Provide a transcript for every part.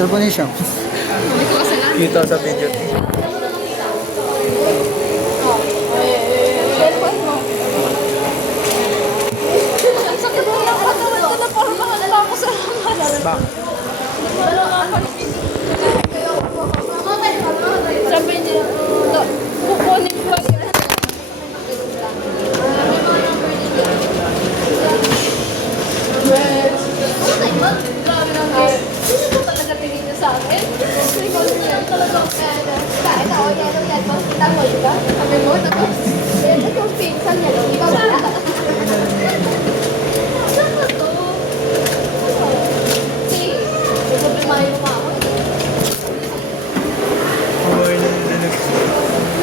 Teleponin siya. Hindi ko kasalanan. Kita sa video. Cellphone mo. Ang sakit mo ng katawan ko na parang mahalala ako sa laman. Bak. Sabi niya, kukunin ko yan. Grabe lang eh. Sino ba talaga tingin niya sa akin? Ikaw niya. Talagang kahit ako yan ang yan. Tanggol ka? Sabi mo, tapos ito yung pinsan niya. Ikaw ba? Saan ba to? Si, sabi mayo mo ako.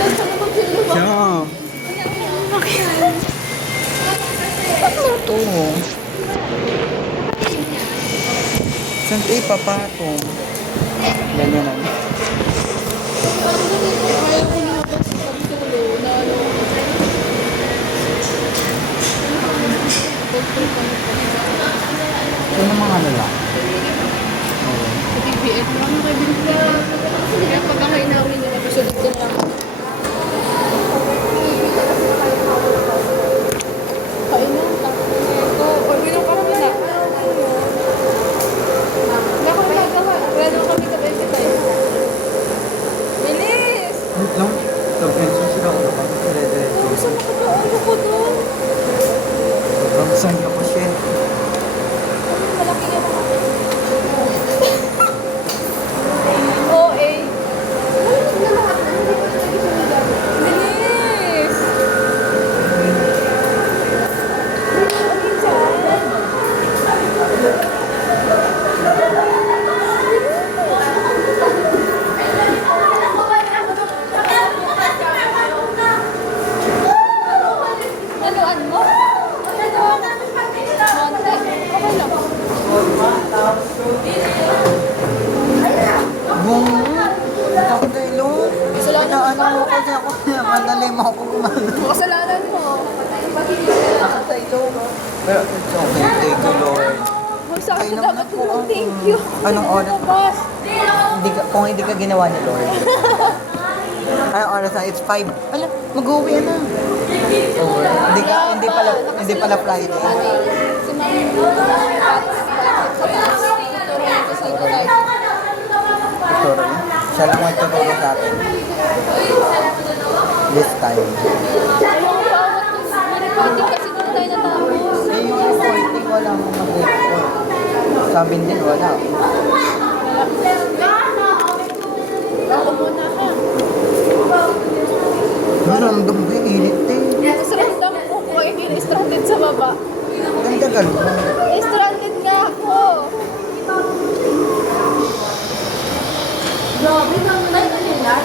Saan naman pinlo ba? Siya. Ano to? Saan ito ipapatong? Ganyan lang. Ito ng mga lalaki. Sa TBF, marami kayo din ba? Kaya pag ako inawin nila, kasunod ko lang. Kain na, tapos ito. Pag-inom ka naman na. Hindi ako nagawa. Wala naman kami kabente tayo. Bilis! Wait lang. Ito, sila ko ba? Saan ako doon? Ano ko doon? Saan ka pa siya? Malaki nga mga. Oo, eh. Bilis! Anuan mo? Monte. Okay lang. Bung! Ako dahil Kasalanan Ano mo kasi ako madali mo ako gumano. Kasalanan mo. Pero it's okay, thank you Lord. Magsabi Ay, ka naman dapat po ng ako. thank you. Anong oras? Lumabas. Kung hindi ka ginawa ni Lord. Anong oras na? It's 5. Ala, mag-uwi na. Over. Hindi pala Friday. Si Mami mo. Sa taas. Tuturo nito sa ito tayo. Sorry. Siya lang magtuturo sa atin. This time. Ayaw ko awat ko. May recording kasi doon tayo natapos. Eh, yung recording wala akong mag-record. Sabi din wala. Ako muna ka. Naramdam ko yung init eh. Tapos ramdam ko ko ay stranded sa baba. Ang tagal mo. Stranded nga ako. Grabe nang ano na.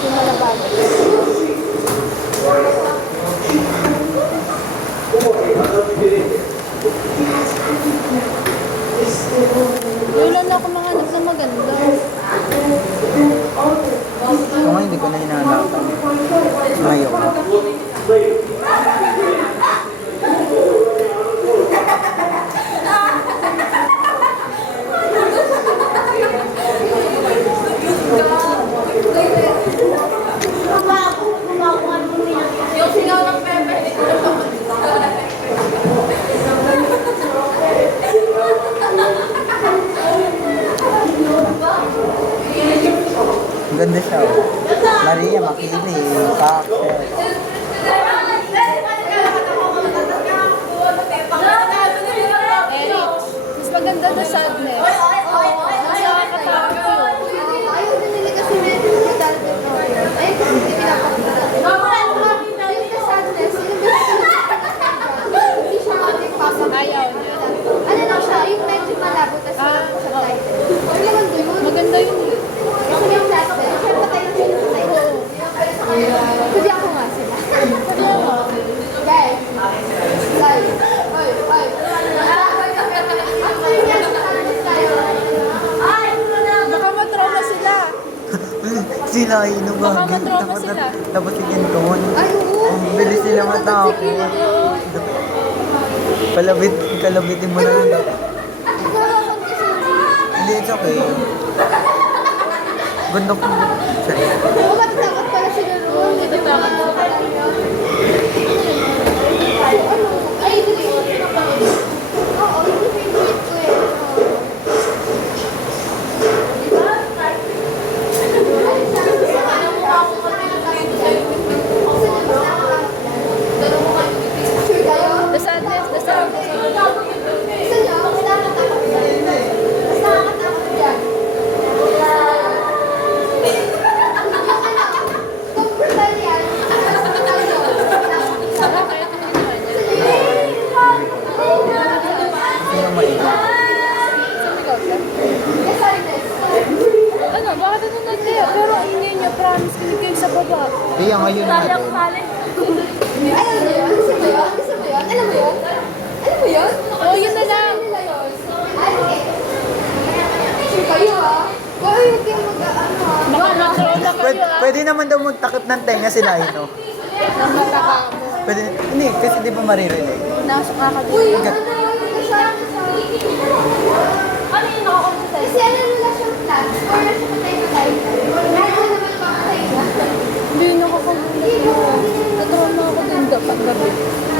Yung malabag. Wala na ako mahanap na maganda. Kung nga hindi ko na hinahanapan. Ngayon. Yung singaw ng pepe. Ang ganda siya. Oh. Maria Makili. Kakset. Eric, mas maganda na sadness. Mas nakakatakot yun. Ayaw din nila kasi medyo nagdadagdag ko. Ayun kasi hindi pinapakita. Yung sadness, hindi siya papakita. Ayaw niya. Ano lang siya, yung medyo malabo, tapos wala po sa title. Ano naman doon yun? Maganda yun. Kasi yung sadness, siya patay na siya ng title. Kasi ako nga sila. Guys, guys, oy, oy. After niya, sadness tayo. Baka matrauma sila. Sila ay inubagin. Baka matrauma sila. Tapos si Kenton. Ay, oo. Ang bilis sila matakot. Kalabitin mo na. Nakakot kasi Hindi Hindi, it's okay. Ganda ko. Sorry. Oo, matatakot pala sila roon. Matatakot sila. Ay, ito yung oo, ito yung favorite ko eh. Sure kayo? The sadness, the sadness. Gusto nyo? Mas nakakatakot yan. Mas nakakatakot yan. Kung brutal yan, brutal yun. Sino maliit? Sumigaw siya. Yes, sadness. Ano, bakit ano natin? Pero ang ingay niya, promise, kinig kayo sa baba. Kaya ngayon natin. Alam mo yun? Gusto mo yun? Gusto mo yun? Alam mo yun? Alam mo yun? Oo, yun na lang. Nila yun. Ay, okay. Sure kayo ah. Huwag kayong mag-ano ah. Baka matrona kayo ah. Pwede naman daw magtakip ng tenga sila, no? Namataka mo. Pwede, hindi, kasi di ba maririnig? Nasok ka ka Uy, dito. ano yung nakakonsulta? Kasi ano nila siyang plan? Or na siya patay-patay? Meron naman papatay na. Hindi nakakagulat. Natrona ako din dapat gabi.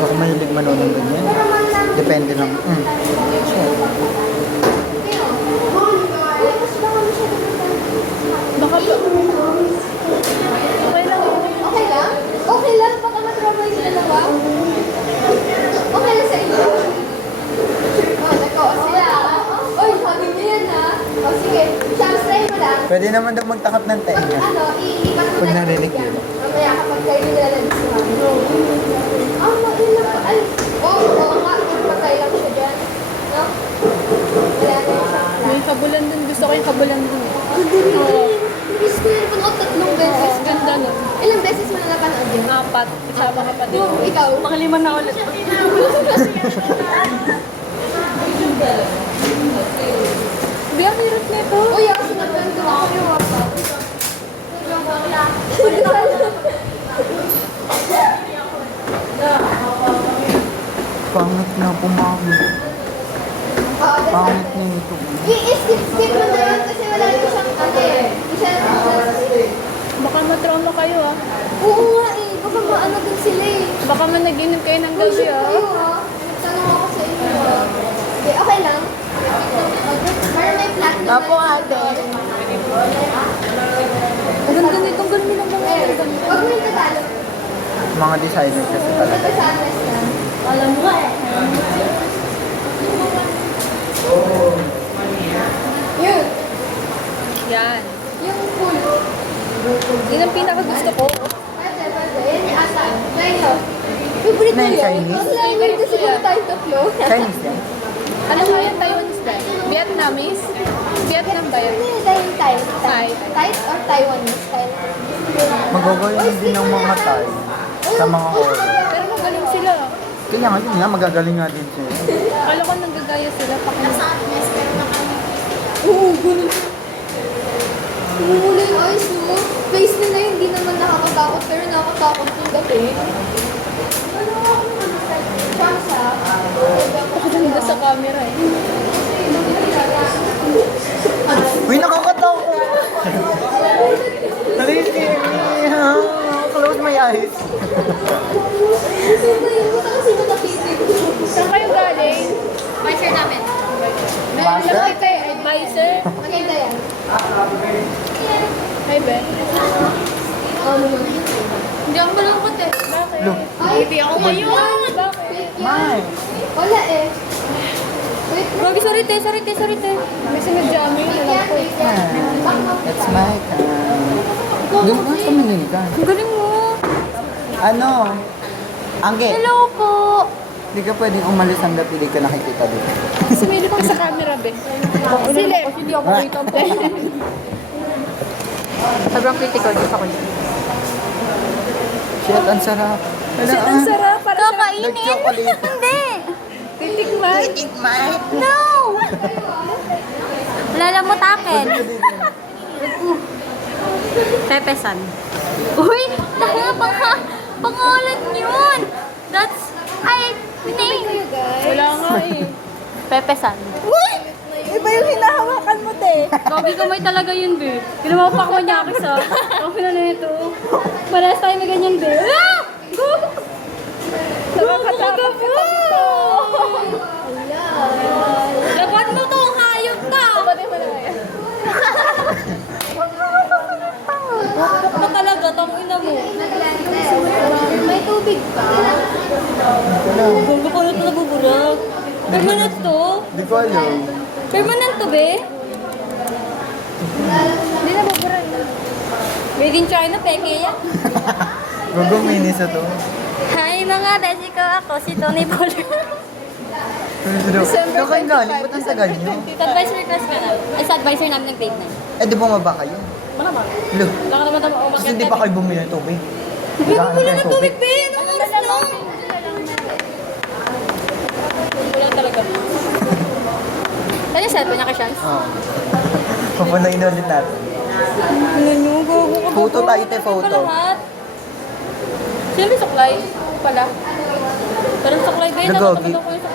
Baka mahilig manonood ganyan. Depende lang. Sure. Uy, mas baka masyado patay. Baka ba? Okay lang. Okay lang? Okay lang? Baka matrauma yung dalawa? Okay lang sa inyo? Oh, nako, sila. Uy, sabi niyo yan ha. O sige, chance try mo lang. Pwede naman daw magtakip ng Pag tenga. ano, iipat mo Pag na narinig yan. yun. Mamaya kapag kayo nilalabas mo. Ah, mailan pa. Ay, oo nga. Patay lang siya dyan. No? Wala na yung shot lang. May kabulan dun. Gusto ko yung kabulan dun. Ang dali. Miss ko yun. Panood 3 beses. Ganda no? Ilang beses mo na napanood yun? 4. Kasama ka pa din. Ikaw? Panglima na ulit. Di, ang hirap nito. Uy, ako sinabang ko ako yung wapa. Pangit na pumangit. Pangit na ito. I-skip mo na yun kasi wala na siyang ano eh. Isa na Baka matrauma kayo ah. Oo nga eh. Baka maano din sila eh. Baka managinip kayo ng gabi ah. Kayo ah. Nagtanong ako sa inyo ah. Okay, okay lang. Para may plan naman. Apo, ate. Ang ganda nito. Ang ganda ng mga ganito. Huwag mo yung tatalo. Mga designer kasi talaga. Ito sa atlas na. Alam mo eh. Yun. Yan. Yung pool. Yun ang pinaka gusto ko. Pwede. Yan yung asa. Yan yun. Favorite mo Na yung yun? Chinese? Ang favorite ko siguro tayong tatlo. Chinese yan. Ano nga yan? Taiwanese ba? Vietnamese? Vietnam ba yan? Ano yung tayong Thai? Thai. Thai or Taiwanese? Magagaling din ng mga Thai sa mga oras. Pero magaling sila. Kaya ngayon nga, magagaling nga din siya. Akala ko nanggagaya sila. Oo, ganun. Umuli yung eyes mo. Face nila hindi naman nakakatakot pero nakakatakot yung gabi. Ano nga ako naman sa chance ah. Pakaganda sa camera eh. Uy, nakakatakot! Halika, close my eyes. Sino yun? Buta kasi nakapitig. Saan kayo galing? Advisor namin. Master? Nakita eh, advisor. Maganda yan. Hi, Ben. Ano mo? Hindi ako malungkot eh. Bakit? Look. Ay, Hindi ako ngayon. Bakit? fake yan. Mai. Wala eh. Wait, Gagi, sorry te, sorry te, sorry te. May sinadya mo yun. fake Alam yan, ko eh. fake yan. It's my time. Doon ka sa Manila. Ang galing mo. Ano? Angge, Hello po. hindi ka pwedeng umalis hanggat hindi ka nakikita dito. Sumili pa sa camera, be. Sili. Hindi ako kita po. Sobrang critical dito ako dyan. Shit, ang sarap. Shit, ang sarap. Para kakainin. Nag-chocolate. Hindi. Titikman. Tikman. No. Lalamutakin. Pepesan. Uy, pangalan yun. That's, name. Kayo guys. Wala nga eh. Pepesan. Uy! Iba yung hinahawakan mo, te. eh. Gabi kamay talaga yun, be. Ginawa pa ako niya kisa. Okay na ito. Parehas tayo may ganyan, be. Ah! Nakakatakot po! Laban mo to, hayop ka! Kapatid mo na ngayon. Ano talaga, tangina mo. May tubig pa. Gulgo ko na ito nabubulag. Permanent to? Hindi ko alam. Permanent to, be? Hindi na bubura Made in China, peke yan. Guguminis na to. Hi mga beshi ko, ako si Tony Poller. December Saan kayo galing? Ba't ang tagal nyo? Sa advisor class ka na. Ay, sa advisor namin ng grade 9. Eh, di bumaba kayo? Malamang. Lo, Wala ka naman tama kasi hindi pa kayo bumili ng tubig. Bumili ng tubig, be! Anong oras na? Wala talaga. Saan yung cellphone niya kay Shans? Oo. Pupunayin ulit natin. Ano nyo? Gago ka ba? Photo tayo, te, photo. Pa lahat. Sino may suklay? Pala. Pero suklay ba yun? Nagagi. Nakatapat ako yung